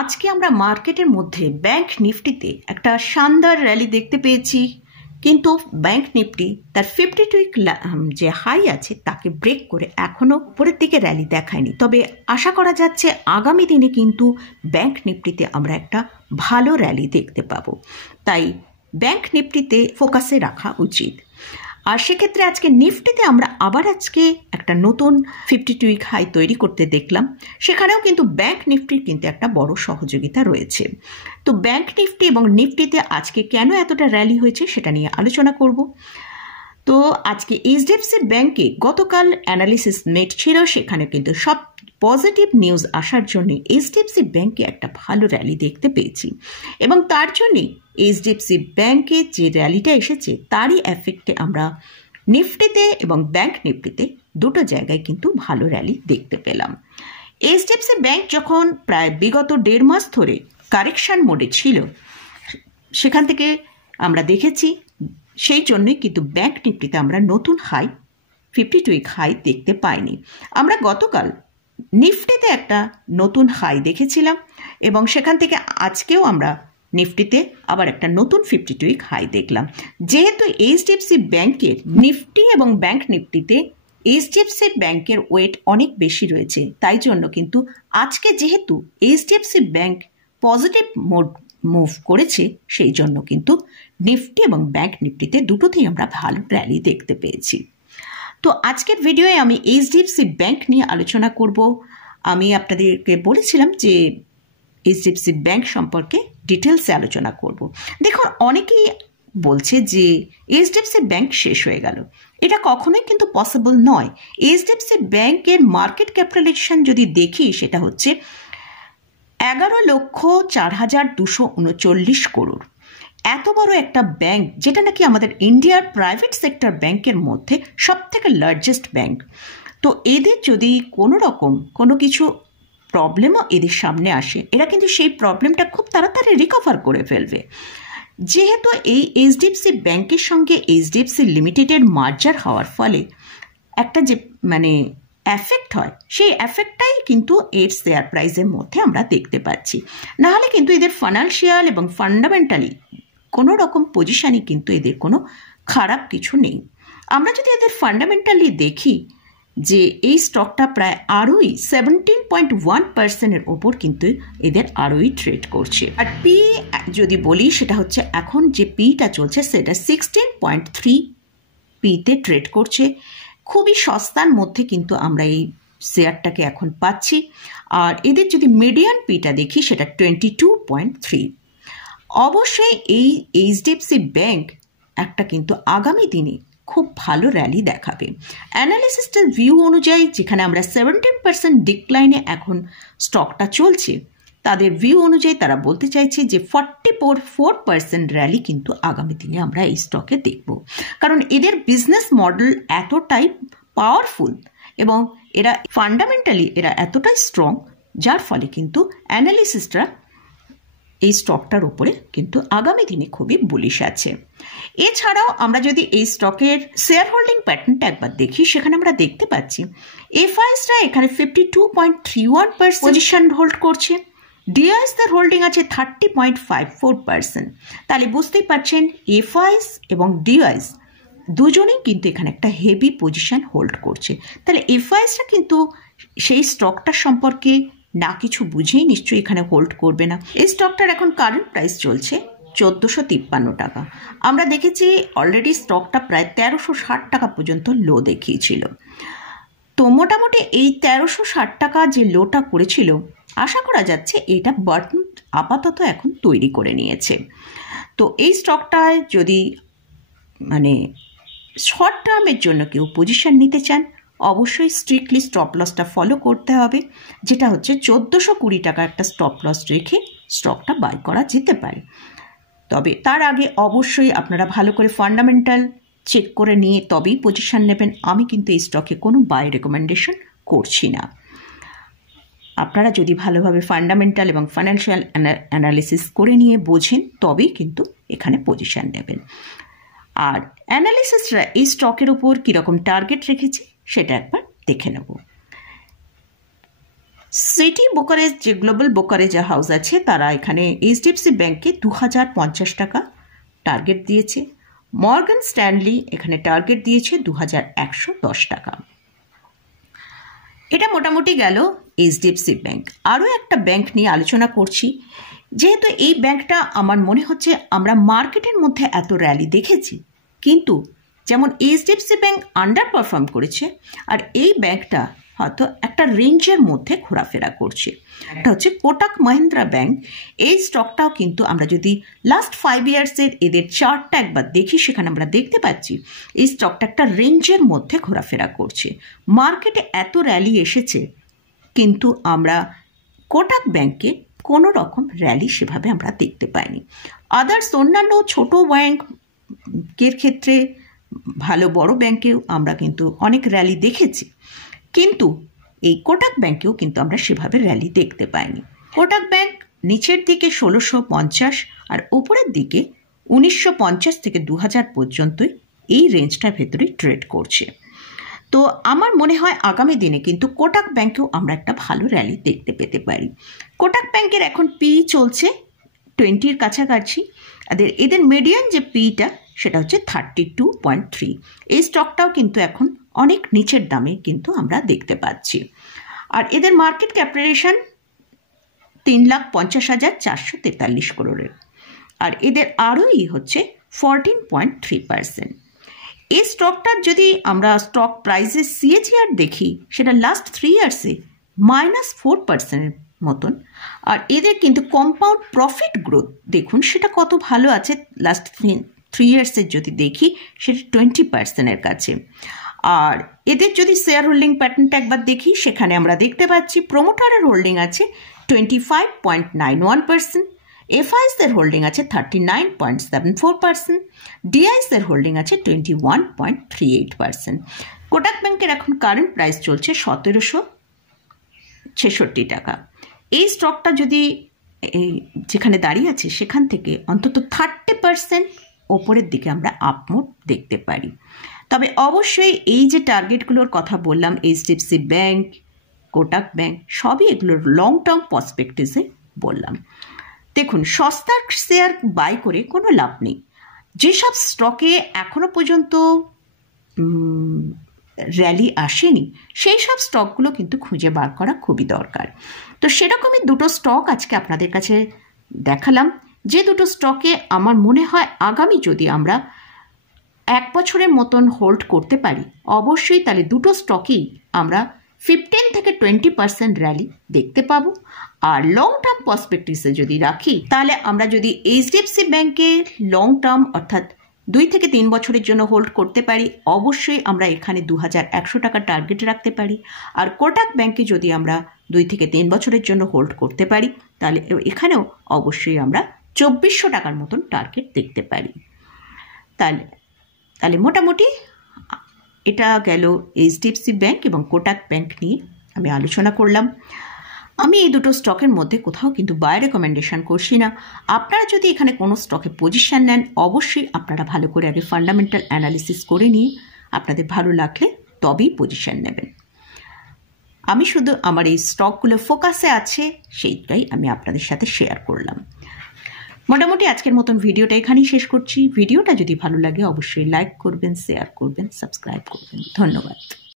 আজকে আমরা মার্কেটের মধ্যে ব্যাংক নিফটিতে একটা শানদার র্যালি দেখতে পেয়েছি, কিন্তু ব্যাংক নিফটি তার 52 উইক যে হাই আছে তাকে ব্রেক করে এখনো উপরের দিকে র্যালি দেখায়নি। তবে আশা করা যাচ্ছে আগামী দিনে কিন্তু ব্যাংক নিফটিতে আমরা একটা ভালো র্যালি দেখতে পাবো, তাই ব্যাংক নিফটিতে ফোকাসে রাখা উচিত। আর সেক্ষেত্রে আজকে নিফটিতে আমরা আবার আজকে একটা নতুন 52 উইক হাই তৈরি করতে দেখলাম, সেখানেও কিন্তু ব্যাংক নিফটির কিন্তু একটা বড় সহযোগিতা রয়েছে। তো ব্যাংক নিফটি এবং নিফটিতে আজকে কেন এতটা র্যালি হয়েছে সেটা নিয়ে আলোচনা করব। তো আজকে এইচডিএফসি ব্যাংকে গতকাল অ্যানালিসিস মিট ছিল, সেখানে কিন্তু সব পজিটিভ নিউজ আসার জন্য এইচডিএফসি ব্যাংকে একটা ভালো র্যালি দেখতে পেয়েছি, এবং তার জন্যে এইচডিএফসি ব্যাংকে যে র্যালিটা এসেছে তারই এফেক্টে আমরা নিফটিতে এবং ব্যাংক নিফটিতে দুটো জায়গায় কিন্তু ভালো র্যালি দেখতে পেলাম। এইচডিএফসি ব্যাংক যখন প্রায় বিগত 1.5 মাস ধরে কারেকশন মোডে ছিল, সেখান থেকে আমরা দেখেছি, সেই জন্যই কিন্তু ব্যাংক নিফটিতে আমরা নতুন হাই 52 উইক হাই দেখতে পাইনি। আমরা গতকাল নিফটিতে একটা নতুন হাই দেখেছিলাম, এবং সেখান থেকে আজকেও আমরা নিফটিতে আবার একটা নতুন 52 উইক হাই দেখলাম। যেহেতু এইচডিএফসি ব্যাংকের নিফটি এবং ব্যাংক নিফটিতে এইচডিএফসি ব্যাংকের ওয়েট অনেক বেশি রয়েছে, তাই জন্য কিন্তু আজকে যেহেতু HDFC bank positive mode move করেছে, সেই জন্য কিন্তু নিফটি এবং ব্যাংক নিফটিতে দুটোতেই আমরা ভালো র্যালি দেখতে পেয়েছি। তো আজকের ভিডিওয়ে আমি এইচডিএফসি ব্যাংক নিয়ে আলোচনা করব। আমি আপনাদেরকে বলেছিলাম যে এইচডিএফসি ব্যাংক সম্পর্কে ডিটেলসে আলোচনা করব। দেখুন, অনেকেই বলছে যে এইচডিএফসি ব্যাংক শেষ হয়ে গেল। এটা কখনোই কিন্তু পসিবল নয়। এইচডিএফসি ব্যাংকের মার্কেট ক্যাপিটালাইজেশন যদি দেখি, সেটা হচ্ছে 11,04,239 করোড়। এত বড় একটা ব্যাংক, যেটা নাকি আমাদের ইন্ডিয়ার প্রাইভেট সেক্টর ব্যাংকের মধ্যে সব থেকে লার্জেস্ট ব্যাংক। তো এদের যদি কোনো কিছু প্রবলেমও এদের সামনে আসে, এরা কিন্তু সেই প্রবলেমটা খুব তাড়াতাড়ি রিকভার করে ফেলবে। যেহেতু এই এইচডিএফসি ব্যাংকের সঙ্গে এইচডিএফসি লিমিটেডের মার্জার হওয়ার ফলে একটা যে এফেক্ট হয়, সেই এফেক্টটাই কিন্তু এর শেয়ার প্রাইসের মধ্যে আমরা দেখতে পাচ্ছি। নাহলে কিন্তু এদের ফাইন্যান্সিয়াল এবং ফান্ডামেন্টালি কোনো রকম পজিশানই কিন্তু এদের কোনো খারাপ কিছু নেই। আমরা যদি এদের ফান্ডামেন্টালি দেখি, যে এই স্টকটা প্রায় আরওই 17.1%-এর ওপর কিন্তু এদের আরওই ট্রেড করছে। আর পি যদি বলি, সেটা হচ্ছে এখন যে পিটা চলছে সেটা 16.3 পিতে ট্রেড করছে। খুবই সস্তার মধ্যে কিন্তু আমরা এই শেয়ারটাকে এখন পাচ্ছি। আর এদের যদি মিডিয়ান পিটা দেখি, সেটা 22.3। অবশ্যই এই এইচডিএফসি ব্যাংক একটা কিন্তু আগামী দিনে খুব ভালো র্যালি দেখাবে। অ্যানালিসিস্টের ভিউ অনুযায়ী, যেখানে আমরা 17% ডিক্লাইনে এখন স্টকটা চলছে, তাদের ভিউ অনুযায়ী তারা বলতে চাইছে যে 44% র্যালি কিন্তু আগামী দিনে আমরা এই স্টকে দেখব। কারণ এদের বিজনেস মডেল এতটাই পাওয়ারফুল এবং এরা ফান্ডামেন্টালি এতটাই স্ট্রং, যার ফলে কিন্তু অ্যানালিসিস্টরা এই স্টকটার উপরে কিন্তু আগামী দিনে খুবই বুলিশ আছে। এছাড়াও আমরা যদি এই স্টকের শেয়ার হোল্ডিং প্যাটার্নটা একবার দেখি, সেখানে আমরা দেখতে পাচ্ছি এফআইএসরা এখানে 52.31% পজিশন হোল্ড করছে। ডিআইএসদের হোল্ডিং আছে 30.54%। তাহলে বুঝতেই পারছেন, এফআইএস এবং ডিআইএস দুজনেই কিন্তু এখানে একটা হেভি পজিশন হোল্ড করছে। তাহলে এফআইএসরা কিন্তু সেই স্টকটার সম্পর্কে না কিছু বুঝেই নিশ্চয়ই এখানে হোল্ড করবে না। এই স্টকটার এখন কারেন্ট প্রাইস চলছে 1453 টাকা। আমরা দেখেছি অলরেডি স্টকটা প্রায় 1360 টাকা পর্যন্ত লো দেখিয়েছিল। তো মোটামুটি এই 1360 টাকা যে লোটা করেছিল, আশা করা যাচ্ছে এটা বাটন আপাতত এখন তৈরি করে নিয়েছে। তো এই স্টকটায় যদি শর্ট টার্মের জন্য কেউ পজিশন নিতে চান, অবশ্যই স্ট্রিক্টলি স্টপ লসটা ফলো করতে হবে, যেটা হচ্ছে 1420 টাকা একটা স্টপ লস রেখে স্টকটা বাই করা যেতে পারে। তবে তার আগে অবশ্যই আপনারা ভালো করে ফান্ডামেন্টাল চেক করে নিয়ে তবেই পজিশন নেবেন। আমি কিন্তু এই স্টকে কোনো বাই রেকমেন্ডেশন করছি না। আপনারা যদি ভালোভাবে ফান্ডামেন্টাল এবং ফাইন্যান্সিয়াল অ্যানালিসিস করে নিয়ে বোঝেন, তবেই কিন্তু এখানে পজিশন নেবেন। আর অ্যানালিসিসরা এই স্টকের উপর কীরকম টার্গেট রেখেছে সেটা একবার দেখে নেব। সিটি ব্রোকারেজ যে গ্লোবাল ব্রোকারেজ হাউস আছে তারা এখানে এইচডিএফসি ব্যাংকে 2050 টাকা টার্গেট দিয়েছে। মর্গান স্ট্যানলি এখানে টার্গেট দিয়েছে 2110 টাকা। এটা মোটামুটি গেল এইচডিএফসি ব্যাংক। আরও একটা ব্যাংক নিয়ে আলোচনা করছি, যেহেতু এই ব্যাংকটা আমার মনে হচ্ছে আমরা মার্কেটের মধ্যে এত র্যালি দেখেছি, কিন্তু যেমন এইচডিএফসি ব্যাংক আন্ডার পারফর্ম করেছে, আর এই ব্যাংকটা হয়তো একটা রেঞ্জের মধ্যে ঘোরাফেরা করছে। এটা হচ্ছে কোটাক মহিন্দ্রা ব্যাংক। এই স্টকটাও কিন্তু আমরা যদি লাস্ট 5 ইয়ার্সের এদের চার্টটা একবার দেখি, সেখানে আমরা দেখতে পাচ্ছি এই স্টকটা একটা রেঞ্জের মধ্যে ঘোরাফেরা করছে। মার্কেটে এত র্যালি এসেছে, কিন্তু আমরা কোটাক ব্যাংকে কোনো রকম র্যালি সেভাবে আমরা দেখতে পাইনি। আদার্স অন্যান্য ছোট ব্যাংকের ক্ষেত্রে, ভালো বড় ব্যাংকেও আমরা কিন্তু অনেক র্যালি দেখেছি, কিন্তু এই কোটাক ব্যাংকেও কিন্তু আমরা সেভাবে র্যালি দেখতে পাইনি। কোটাক ব্যাংক নিচের দিকে 1650 আর উপরের দিকে 1950 থেকে 2000 পর্যন্তই এই রেঞ্জটার ভেতরেই ট্রেড করছে। তো আমার মনে হয় আগামী দিনে কিন্তু কোটাক ব্যাংকেও আমরা একটা ভালো র্যালি দেখতে পেতে পারি। কোটাক ব্যাংকের এখন পি চলছে 20-র কাছাকাছি। এদের মিডিয়ান যে পিটা সেটা হচ্ছে 32.3। এই স্টকটাও কিন্তু এখন অনেক নিচের দামে কিন্তু আমরা দেখতে পাচ্ছি। আর এদের মার্কেট ক্যাপিটালাইজেশন 3,50,443 করোড়ের, আর এদের আরওই হচ্ছে 14.3%। এই স্টকটার যদি আমরা স্টক প্রাইসের সিএজিআর দেখি, সেটা লাস্ট 3 ইয়ার্সে -4%-এর মতন। আর এদের কিন্তু কম্পাউন্ড প্রফিট গ্রোথ দেখুন সেটা কত ভালো আছে। লাস্ট 3 ইয়ার্সের যদি দেখি সেটা 20%-এর কাছে। আর এদের যদি শেয়ার হোল্ডিং প্যাটার্নটা একবার দেখি, সেখানে আমরা দেখতে পাচ্ছি প্রমোটারের হোল্ডিং আছে 25.91%, এফআইসের হোল্ডিং আছে 39.74%, ডিআইসের হোল্ডিং আছে 21.38%। কোটাক ব্যাংকের এখন কারেন্ট প্রাইস চলছে 1766 টাকা। এই স্টকটা যদি যেখানে দাঁড়িয়ে আছে সেখান থেকে অন্তত 30% ওপরের দিকে আমরা আপমুভ দেখতে পারি। তবে অবশ্যই এই যে টার্গেটগুলোর কথা বললাম, এইচডিএফসি ব্যাংক, কোটাক ব্যাংক, সবই এগুলোর লং টার্ম পার্সপেক্টিভে বললাম। দেখুন, সস্তার শেয়ার বাই করে কোনো লাভ নেই। যেসব স্টকে এখনো পর্যন্ত র্যালি আসেনি, সেই সব স্টকগুলো কিন্তু খুঁজে বার করা খুবই দরকার। তো সেরকমই দুটো স্টক আজকে আপনাদের কাছে দেখালাম, যে দুটো স্টকে আমার মনে হয় আগামী যদি আমরা 1 বছরের মতন হোল্ড করতে পারি, অবশ্যই তাহলে দুটো স্টকেই আমরা 15 থেকে 20% র্যালি দেখতে পাবো। আর লং টার্ম পার্সপেক্টিভে যদি রাখি, তাহলে আমরা যদি এইচডিএফসি ব্যাংকে লং টার্ম অর্থাৎ 2 থেকে 3 বছরের জন্য হোল্ড করতে পারি, অবশ্যই আমরা এখানে 2100 টাকা টার্গেট রাখতে পারি। আর কোটাক ব্যাংকে যদি আমরা 2 থেকে 3 বছরের জন্য হোল্ড করতে পারি, তাহলে এখানেও অবশ্যই আমরা 2400 টাকার মতন টার্গেট দেখতে পারি। তাহলে মোটামুটি এটা গেল এইচডিএফসি ব্যাংক এবং কোটাক ব্যাংক নিয়ে আমি আলোচনা করলাম। আমি এই দুটো স্টকের মধ্যে কোথাও কিন্তু বাই রেকমেন্ডেশন করছি না। আপনারা যদি এখানে কোনো স্টকে পজিশন নেন, অবশ্যই আপনারা ভালো করে আগে ফান্ডামেন্টাল অ্যানালিসিস করে নিয়ে আপনাদের ভালো লাগলে তবেই পজিশন নেবেন। আমি শুধু আমার এই স্টকগুলো ফোকাসে আছে সেইটাই আমি আপনাদের সাথে শেয়ার করলাম। মোটামুটি আজকের মতন ভিডিওটা এখানেই শেষ করছি। ভিডিওটা যদি ভালো লাগে অবশ্যই লাইক করবেন, শেয়ার করবেন, সাবস্ক্রাইব করবেন। ধন্যবাদ।